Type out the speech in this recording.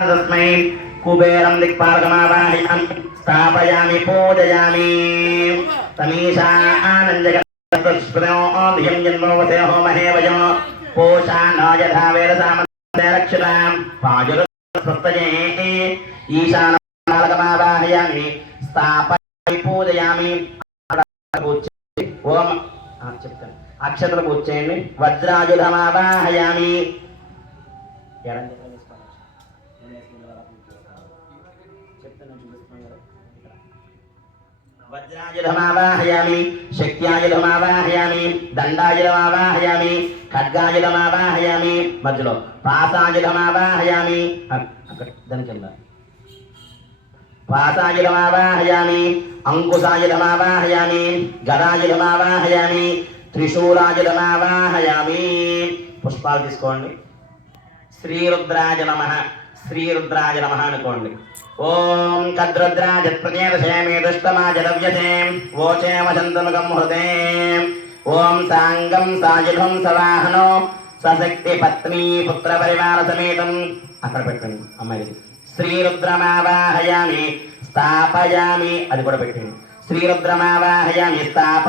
తస్మై కుబేరం దిక్పాలకమావాహయామి స్థాపయామి పూజయామి సమీషా ఆనందగస్పదోధియం జన్మోవసే హోమహే వయో పోషానో యథా వేదసామతే రక్షితాం పాజురస్వస్తయే ఈశానపాలకమావాహయామి స్థాపయామి పూజయామి ఓం ఆ, చెప్తాను అక్షతలు పూజ చేయండి వజ్రాయుధమావాహయామి ఎడం వజ్రాయుధమావాహయామి శక్త్యాయుధమావాహయామి దండాయుధమావాహయామి ఖడ్గాయుధమావాహయామి మధ్యలో పాసాయుధమావాహయామి. అ- అక్కడ దాని కింద పాసాయుధమావాహయామి అంకుశాయుధమావాహయామి గదాయుధమావాహయామి త్రిశూలాయుధమావాహయామి. పుష్పాలు తీసుకోండి. శ్రీరుద్రాజ నమ. శ్రీరుద్రాజ నమ అనుకోండి. ఓం కద్రుద్రాజ ప్రత్యేకసేమి దుష్టమాజ ద్రవ్యసే ఓచేమ చంద్రముఖం హృదే. ఓం సాంగం సాయుధం సవాహనో సశక్తి పత్ని పుత్ర పరివార సమేతం. అక్కడ పెట్టండి అమ్మాయికి శ్రీరుద్రమావాహయామి స్థాపయామి. అది కూడా పెట్టండి. శ్రీరుద్రమావాహయామి స్థాప